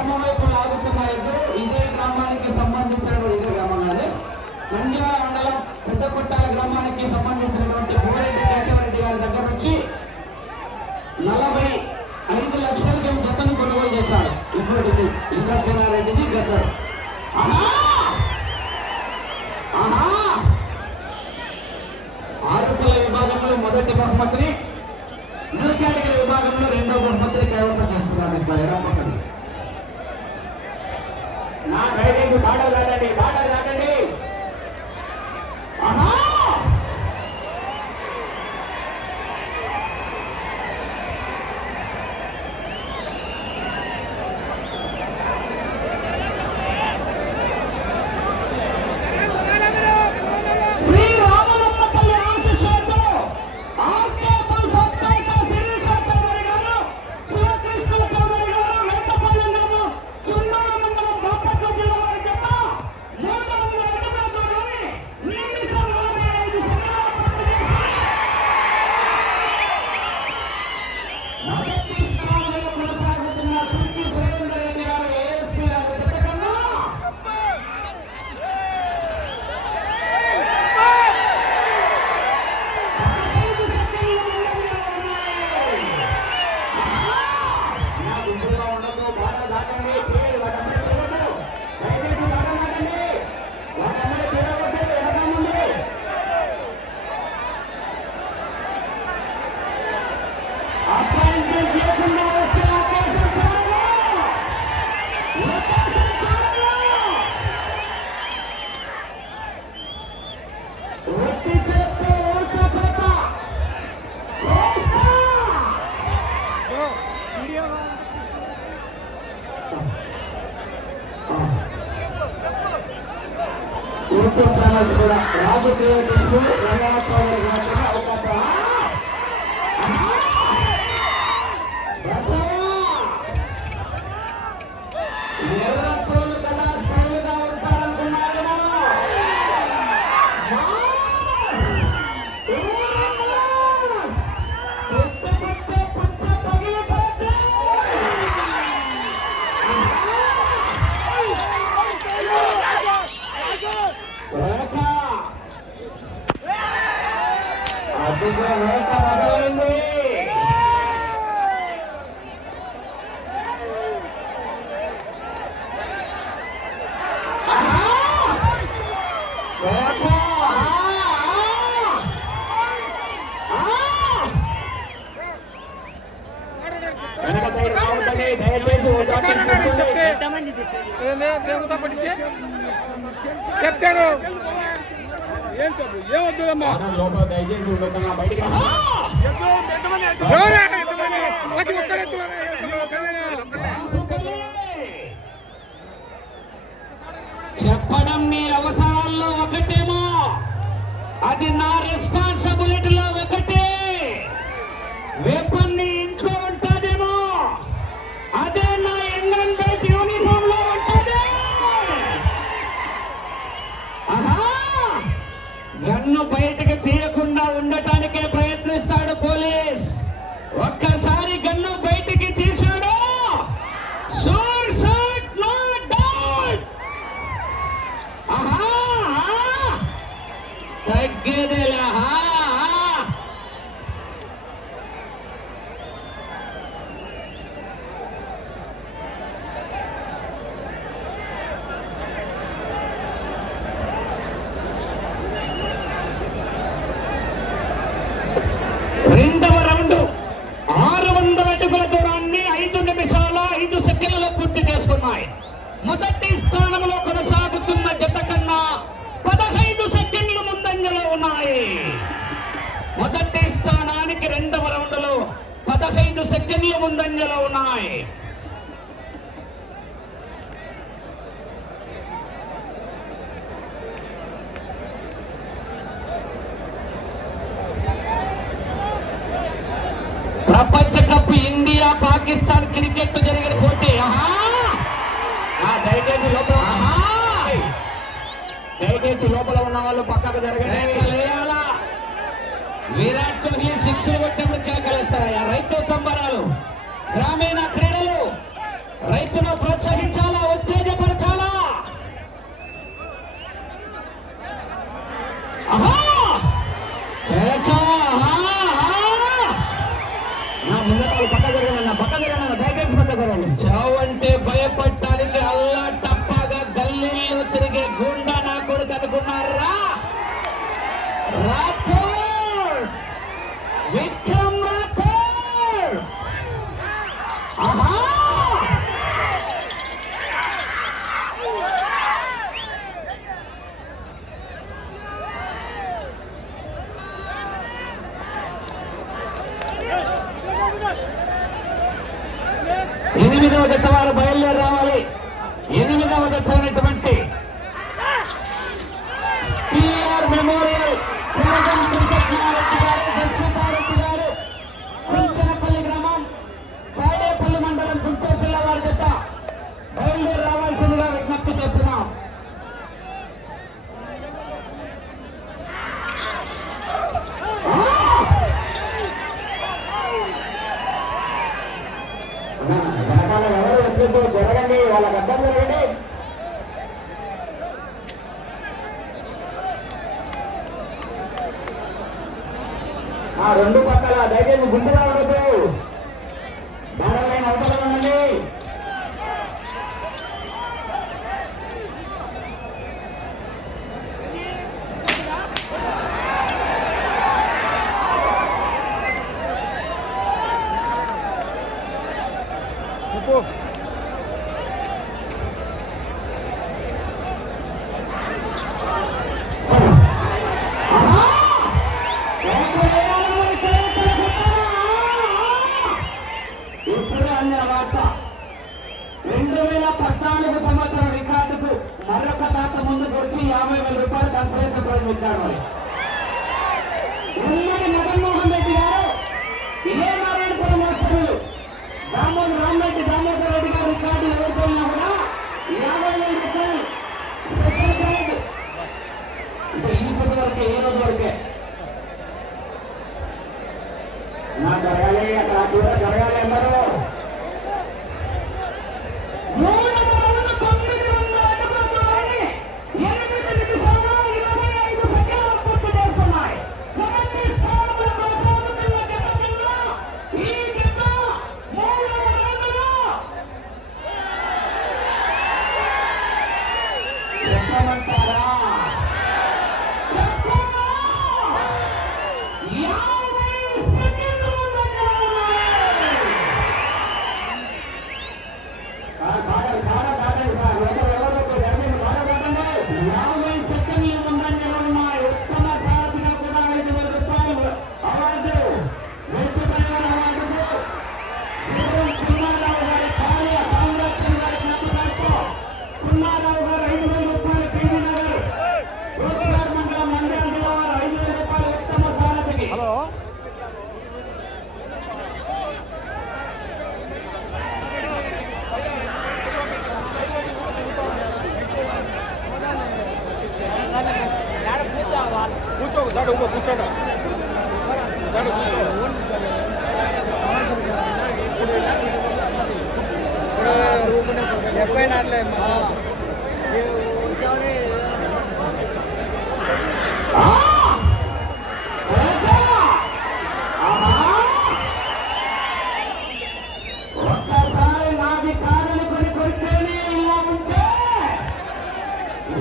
ఎడమ వైపు లాగుతున్నాయి. ఇదే గ్రామానికి సంబంధించిన ఇదే గ్రామంలోనే నంద్యాల మండలం పెద్దకొట్టాల గ్రామానికి సంబంధించినటువంటి భూరెడ్డి కేశవరెడ్డి గారి దగ్గర నుంచి 45 లక్షలకి జతను కొనుగోలు చేశారు. ఇప్పటికి ఇంద్రసేనారెడ్డిని గద్దరు. ఆరుపల విభాగంలో మొదటి బహుమతిని, న్యూ కేటగిరీ విభాగంలో రెండవ బహుమతిని కైవసం చేసుకున్నారు. ఎడపక్కని నా రైడింగ్ బాటలు దాటండి, బాటలు దాటండి. యూట్యూబ్ ఛానల్స్ కూడా రాజు క్రియేటివ్స్ అవకాశం. చెప్తాను ఏం చెప్పు ఏమొద్దుమ్మా దయచేసి బయటికి చెప్పడం నీ అవసరాల్లో ఒకటేమో, అది నా రెస్పాన్సిబిలిటీలో ఒకటే. వెపన్ నీ ఇంట్లో ఉంటుందేమో, అదే నా ఇండియన్ బేస్ యూనిఫామ్ లో ఉంటుంది. గన్ను బయటకు తీయకుండా ఉండటానికే ప్రయత్నిస్తాడు పోలీస్. ఒక్కసారి గన్ను బయటికి తీశాడు, షూర్ షాట్ నాట్ డౌట్. తగ్గేదేలా. రెండవ రౌండ్ 600 అడుగుల దూరాన్ని 5 నిమిషాల 5 సెకండ్లలో పూర్తి చేసుకున్నాయి. మొదటి స్థానంలో కొనసాగుతున్న జత కన్నా 15 సెకండ్లు ముందంజలో ఉన్నాయి. మొదటి స్థానానికి రెండవ రౌండ్ లో 15 సెకండ్లు ముందంజలో ఉన్నాయి. ప్రపంచ కప్ ఇండియా పాకిస్తాన్ క్రికెట్ జరిగిన పోటీ. దయచేసి లోపల ఉన్న వాళ్ళు పక్కకు జరగండి. విరాట్ కోహ్లీ 6 కొట్టినప్పుడు కేకలేస్తారయ్యా. రైతు సంబరాలు, గ్రామీణ క్రీడలు రైతును ప్రోత్సహించాలా, ఉత్తేజపరచాలా? చావంటే భయపడటానికి అల్లా టప్పాగా గల్లీలో తిరిగే గుండా నా కొడుకు అనుకున్నారా? రాథోడ్, విక్రమ్ రాథోడ్. ఆహా, 8వ జత వారు బయలుదేరి రావాలి. 8వ జత అయినటువంటి టిఆర్ మెమోరియల్ కుంచనపల్లి గ్రామం, తాడేపల్లి మండలం, గుంటూరు జిల్లా వారి జత బయలుదేరి రావాల్సిందిగా విజ్ఞప్తి చేస్తున్నాం. జరగండి, వాళ్ళకి అర్థం జరగండి. రెండు పక్కల దయచేసి గుండు రావద్దు, దానిపైన అవసరం ఉండండి. చెప్పు. సంవత్సరం రికార్డుకు మరొక తాత ముందుకు వచ్చి 50,000 రూపాయలు కన్సల్టెన్సీ ప్రైజ్ పెట్టాడు. ఉమ్మడి జగన్మోహన్ రెడ్డి గారు, ఇదే నారాయణపురం వాస్తవులు దామోదర్ రెడ్డి గారు రికార్డు ఎవరిపోయినా కూడా 50,000 రూపాయలు స్పెషల్ ప్రైజ్. ఇప్పుడు ఈ పొద్దు వరకే, ఏ రోజు వరకే నా జరగాలి, అక్కడ కూడా జరగాలి అన్నారు. కూర్చో, కూర్చోడు కూర్చోడు ఎప్పుడైనా ఒక్కసారి నాది కాదని కొని కొడితేనే ఇలా ఉంటే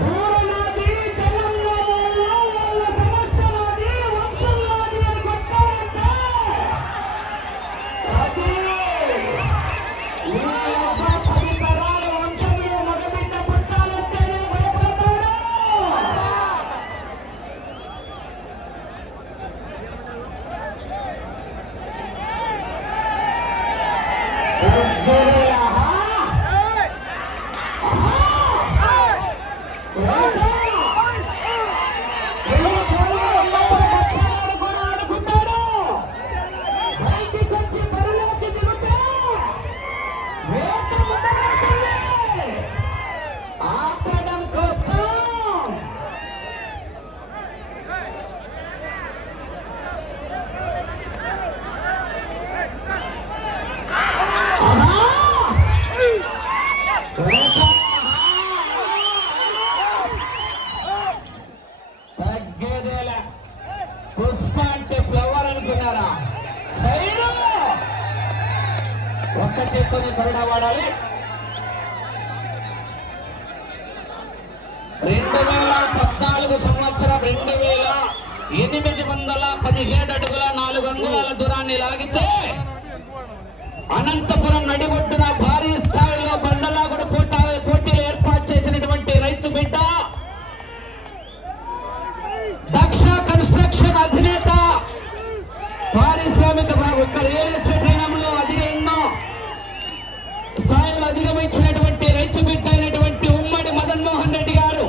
ఊరు నాది, తెలంగాణలో వాళ్ళ సమస్య నాది, వంశం నాది అని కొట్టారంటే అది 10 తరాల వంశంలో మొదట తగ్గేదేలా. పుష్ప అంటే ఫ్లవర్ అనుకున్నారా? ఒక్క చెట్టుని కరుణ వాడాలి. 2014 సంవత్సరం 2817 అడుగుల 4 అంగుళాల దూరాన్ని లాగితే అనంతపురం నడిబొడ్డున భారీ స్థాయిలో బండలాగుడు పోటీలు ఏర్పాటు చేసినటువంటి రైతు బిడ్డ, దక్ష కన్స్ట్రక్షన్ అధినేత, పారిశ్రామిక రియల్ ఎస్టేట్ రంగంలో ఎన్నో స్థాయిలో అధిగమించినటువంటి రైతు బిడ్డ అయినటువంటి ఉమ్మడి మదన్ మోహన్ రెడ్డి గారు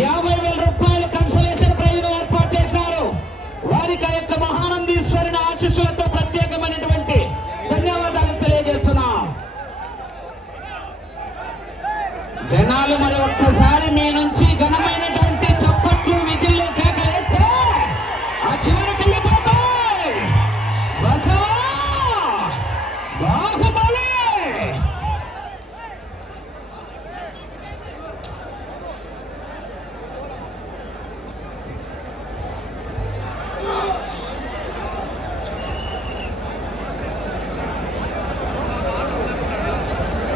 50,000 రూపాయల కన్సలేషన్ ప్రైజ్ ఏర్పాటు చేసినారు. వారికి ఆ యొక్క మహానందీశ్వరుని ఆశీస్సులతో ప్రత్యేకమైనటువంటి ధన్యవాదాలు తెలియజేస్తున్నాం. జనాలు మరి ఒక్కసారి మీ నుంచి ఘనమైనటువంటి చప్పట్లు విధుల్లో కేకలేస్తే ఆ చివరికి వెళ్ళిపోతాయి. బసవా బాహుబలి.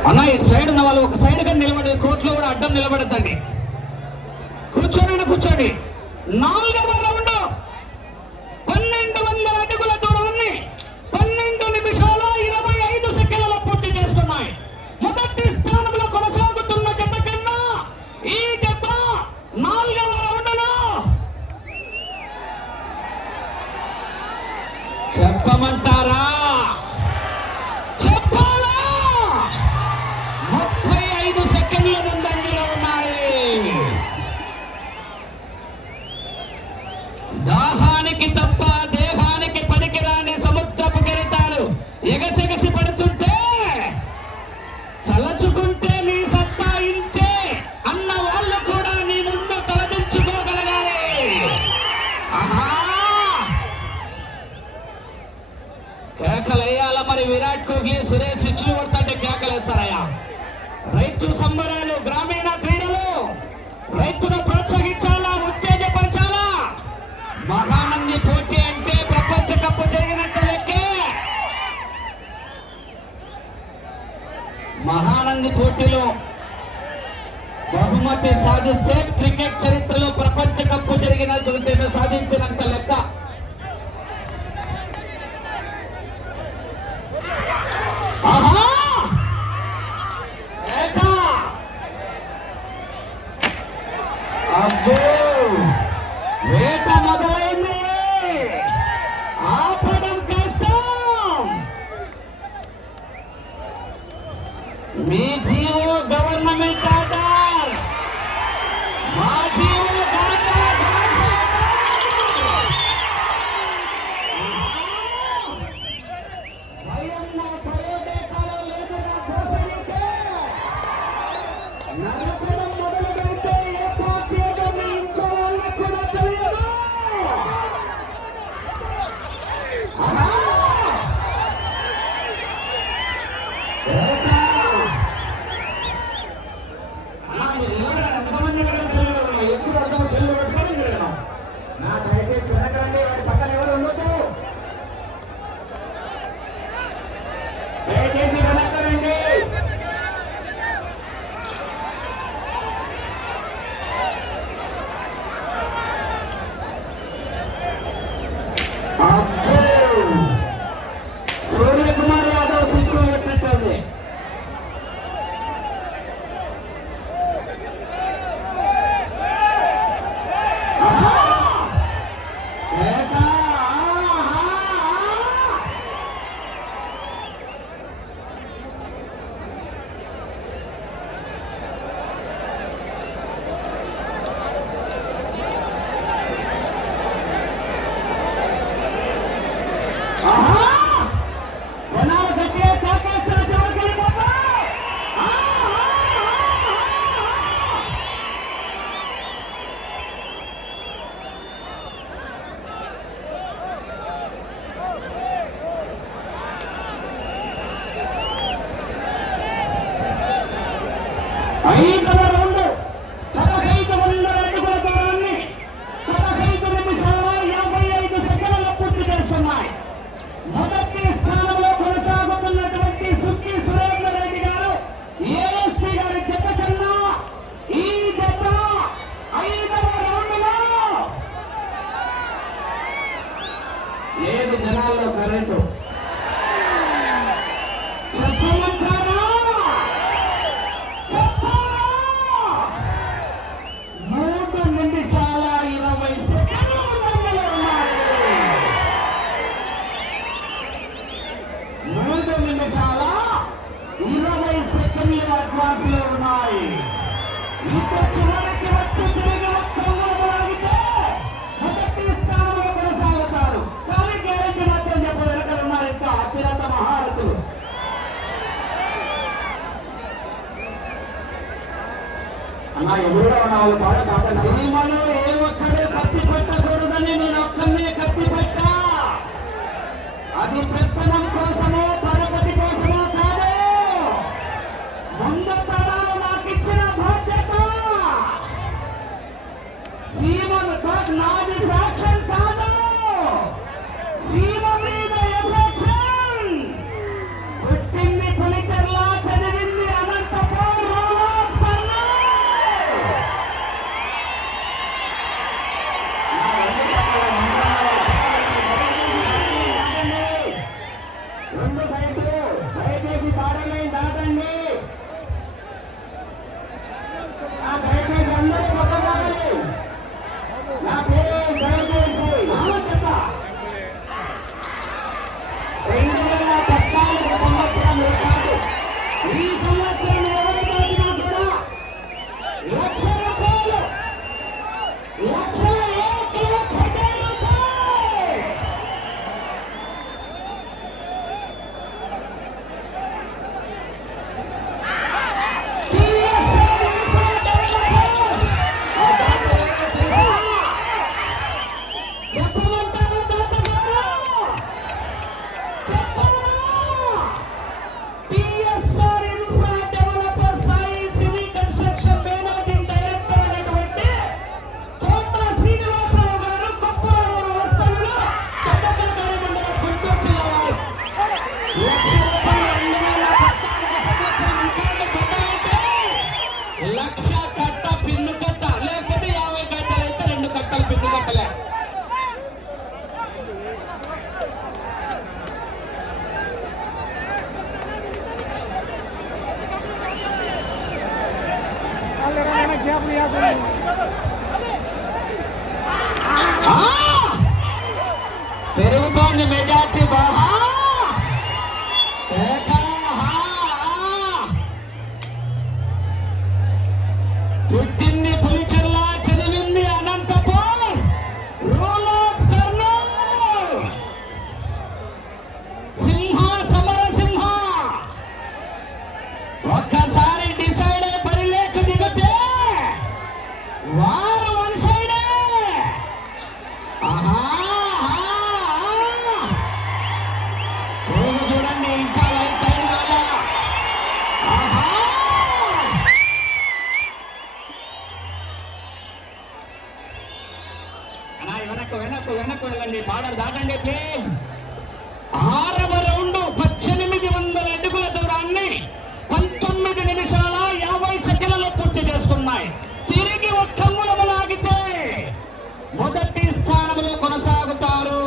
అన్న ఇటు సైడ్ ఉన్న వాళ్ళు ఒక సైడ్ గా నిలబడి, కోర్టులో కూడా అడ్డం నిలబడద్దండి. కూర్చోండి. 4వ రౌండ్ 1200 అడుగుల దూరాన్ని 12 నిమిషాల 25 సెకండ్లలో పూర్తి చేస్తున్నాయి. మొదటి స్థానంలో కొనసాగుతున్న జత కన్నా ఈ జత 4వ రౌండ్లో చెప్పమంటారా? చెప్పాలా? 35 సెకండ్ల ముందంజలో ఉన్నాయి. దాహానికి తప్ప దేహానికి పనికిరాని సముద్రపు కెరటాలు ఎగసెగసి పడుతుంటే తలచుకుంటే నీ సత్తా ఇంతే అన్న వాళ్ళు కూడా నీ ముందు తలదించుకోగలగాలి. ఆహా, కేకలేయాల మరి. విరాట్ కోహ్లీ, సురేష్ సిచ్లు పడుతుంటే కేకలేస్తారయ్యా. రైతు సంబరాలు, గ్రామీణ క్రీడలు, రైతును ప్రోత్సహించాలా, ఉత్తేజపరచాలా. మహానంది పోటీ అంటే ప్రపంచ కప్ జరిగినట్టు లెక్కే. మహానంది పోటీలో బహుమతి సాధిస్తే క్రికెట్ చరిత్రలో ప్రపంచ కప్ జరిగినట్టు సాధించినంత లెక్క. ఆహా, అబ్బో, వేట మొదలైంది. ఆపడం కష్టం. మీ జీవో గవర్నమెంట్ ఆర్డర్, మా జీవో నరకడం మొదలు పెడితే ఏ పార్టీ మీ ఇంట్లో వాళ్ళకు కూడా తెలియదు. ఎక్కువ అర్థం చెల్లు పెట్టుకోండి. నాకైతే వెనకరండి, వాడి పక్కన ఎవరు ఉండదు. దయచేసి వెనకరండి. ఐదవ రౌండ్ 1500 అడుగుల దూరాన్ని 15 నిమిషాల 55 సెకండ్ల పూర్తి చేస్తున్నాయి. మొదటి స్థానంలో కొనసాగుతున్నటువంటి సుక్కి సురేందర్ రెడ్డి గారు ఏఎస్పీ గారి జత కన్నా ఈ జత ఐదవ రౌండ్ లో ఏడు జనాల్లో కరెంటు చెప్పమంటారా? 3 నిమిషాల 20 సెకండ్ల ముందంజలో ఉన్నాయి. 3 నిమిషాల 20 సెకండ్ల అడ్వాన్స్ లో ఉన్నాయి. ఇక చివరికి వచ్చి తిరిగి ఒక్కలాగితే మొదటి స్థానంలో కొనసాగుతారు. కానీ గ్యారెంటీ మాత్రం చెప్ప వెనకలున్నారు ఇంకా అత్యున్నత మహారథులు. అన్నా ఎదురుగా ఉన్న వాళ్ళు బాగా కాదు. సినిమాలో ఏ ఒక్కడే కత్తి పెట్టకూడదని నేను ఒక్కనే కత్తి పెట్టా. అది పెత్తనం కోసమో పరపతి కోసమో కాదు. ముందు తరాలు నాకు ఇచ్చిన బాధ్యత. సీమను నాది ఫ్యాక్షన్ కాదు. సీమ మీద ఎఫెక్షన్. పుట్టింది పులిచెర్ల, చదివింది అనంతపురం. రెండు సైడ్లు దయచేసి బార్డర్ లైన్ దాటండి. దయచేసి అందరూ కొట్టగాలి. నా పేరు దయచేసి చెప్ప 2014 సంవత్సరం కాదు. ఈ సంవత్సరం ఎవరి దాటినా కూడా 1,00,000 రూపాయలు 1,01,00,000 రూపాయలు. చెప్పమంటారా దాతగారు? చెప్పాలా? TSR infra developer Sai civil construction managing director అయినటువంటి కోట శ్రీనివాసరావు గారు కొప్పలూరు వస్తువులు పెద్దపల్లి మండలం గుంటూరు జిల్లా వారు. 1,00,000 రూపాయలు 2014 సంవత్సరం రికార్డు బద్దలైతే 1,00,000 కట్ట పిన్ను కట్ట, లేకపోతే 50 కట్టలు అయితే 2 కట్టలు పిన్ను కట్టలే. పెరుగుతోంది మెజార్టీ బాహా. పుట్టింది పులిచెర్ల, చదివింది అనంతపూర్. Rule of Kurnool. సింహ సమరసింహ. ఒక్కసారి డిసైడ్ అయి బరిలేక దిగితే వారు వన్ సైడే. చూడండి ఇంకా లైట్ టైం కాదా. వెనక్కు వెళ్ళండి. బార్డర్ దాటండి ప్లీజ్. 6వ రౌండ్ 1800 అడుగుల దూరాన్ని 19 నిమిషాల 50 సెకండ్లలో పూర్తి చేసుకున్నాయి. తిరిగి ఒక్క అంగుళము లాగితే మొదటి స్థానంలో కొనసాగుతారు.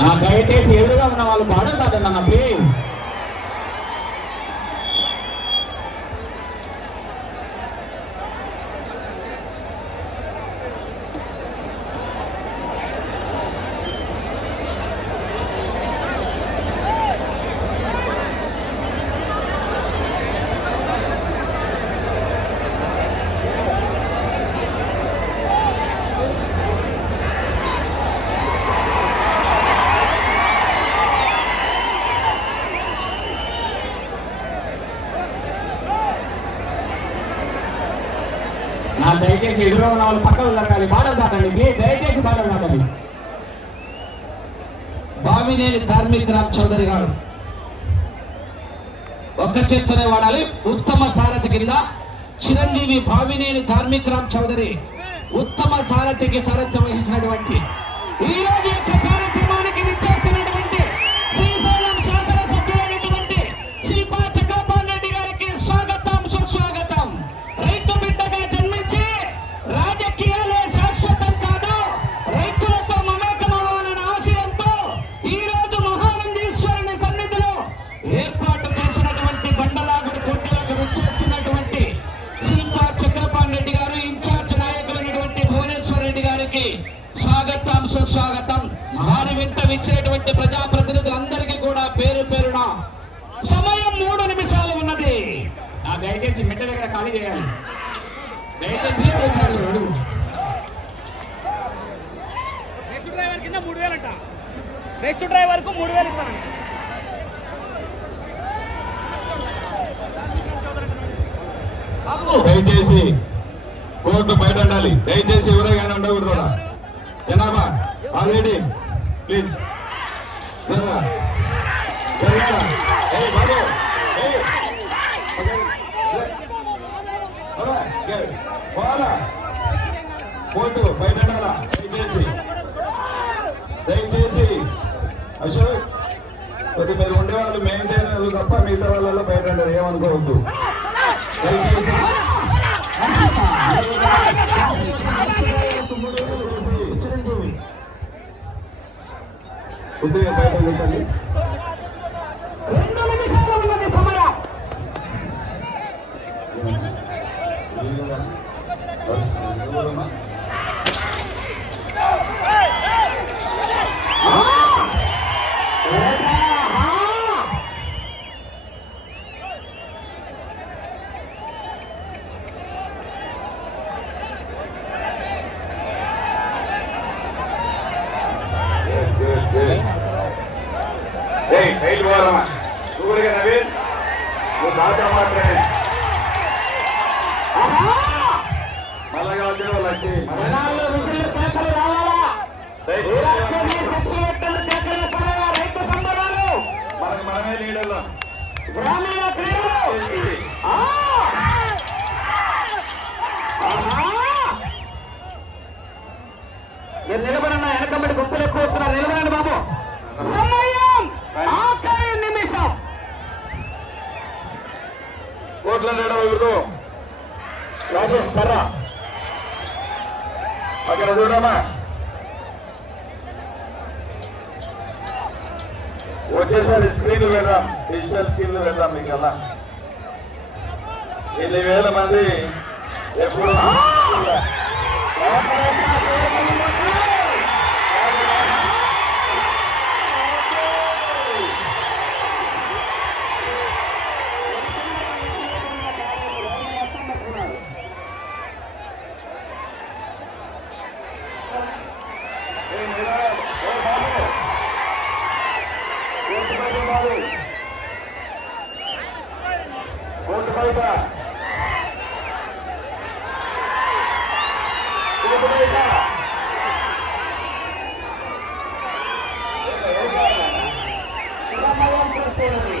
నా దయచేసి ఎదురుగా ఉన్న వాళ్ళు పాడతారండి అన్న ప్లీజ్. దయచేసి ఎదురు ఉన్న వాళ్ళు పక్కకు జరగాలి. బాటలు దాటండి ప్లీజ్, దయచేసి బాటలు దాటండి. బావినేని ధార్మిక్ రామ్ చౌదరి గారు ఒక్క చేత్తోనే వాడాలి. ఉత్తమ సారథి కింద చిరంజీవి బావినేని ధార్మిక్ రామ్ చౌదరి ఉత్తమ సారథికి సారథ్యం వహించినటువంటి ఈ రోజు యొక్క కార్యక్రమానికి విచ్చేస్తున్నటువంటి శ్రీశైలం శాసనసభ్యులైనటువంటి శిల్పా చక్రపాణి రెడ్డి గారికి స్వాగతం సుస్వాగతం. రైతు బిడ్డగా జన్మించి రాజకీయాలే శాశ్వతం కాదు, రైతులతో మమేకమవ్వాలన్న ఆశయంతో ఈ రోజు మహానందీశ్వరుని సన్నిధిలో ఏర్పాటు చేసినటువంటి బండలాగుడు పోటీలకు విచ్చేస్తున్నటువంటి శిల్పా చక్రపాణి రెడ్డి గారు ఇన్ఛార్జ్ నాయకులైనటువంటి భువనేశ్వర్ రెడ్డి గారికి స్వాగతం సుస్వాగతం. వారి వెంట విచ్చినటువంటి ప్రజాప్రతినిధులందరికీ కూడా పేరు పేరున సమయం 3 నిమిషాలు ఉన్నది. దయచేసి మెట్ల దగ్గర ఖాళీ చేయాలి. నెక్స్ట్ డ్రైవర్ కింద 3000 అంట. నెక్స్ట్ డ్రైవర్ కు 3000 ఇస్తానండి. దయచేసి కోర్టు బయట ఉండాలి. దయచేసి ఎవరైనా ఉండకూడదు. జనాభా ఆల్రెడీ ప్లీజ్ కోర్టు బయట ఉండాలా. దయచేసి అశోక్ కొద్ది మీరు ఉండేవాళ్ళు మెయింటైన్ వాళ్ళు తప్ప మిగతా వాళ్ళలో బయట ఉండాలి. ఏమనుకోవద్దు దయచేసి. కొద్దిగా బయట పెట్టండి. 2 నిమిషాలు ఉన్నది సమయం. రైలు పోవాలమ్మా. నువ్వుగా నవీన్ నువ్వు సాధ్యం మాత్రమే మళ్ళా వచ్చి మనకు మనమే లీడర్లో నిలబడిన వెనకబడి గుంపులు ఎక్కువ వస్తున్నారు. నిలబడండి బాబు. సమయం ఆఖరి నిమిషం. కోట్ల చూడదు రాజేష్ కర్రా అక్కడ చూడమ్మా. వచ్చేసరి స్క్రీన్లు పెడదాం, డిజిటల్ స్క్రీన్లు పెడదాం. మీకు అలా 8,000 మంది ఎప్పుడు కోర్టు బయట సమయం పూర్తయినది.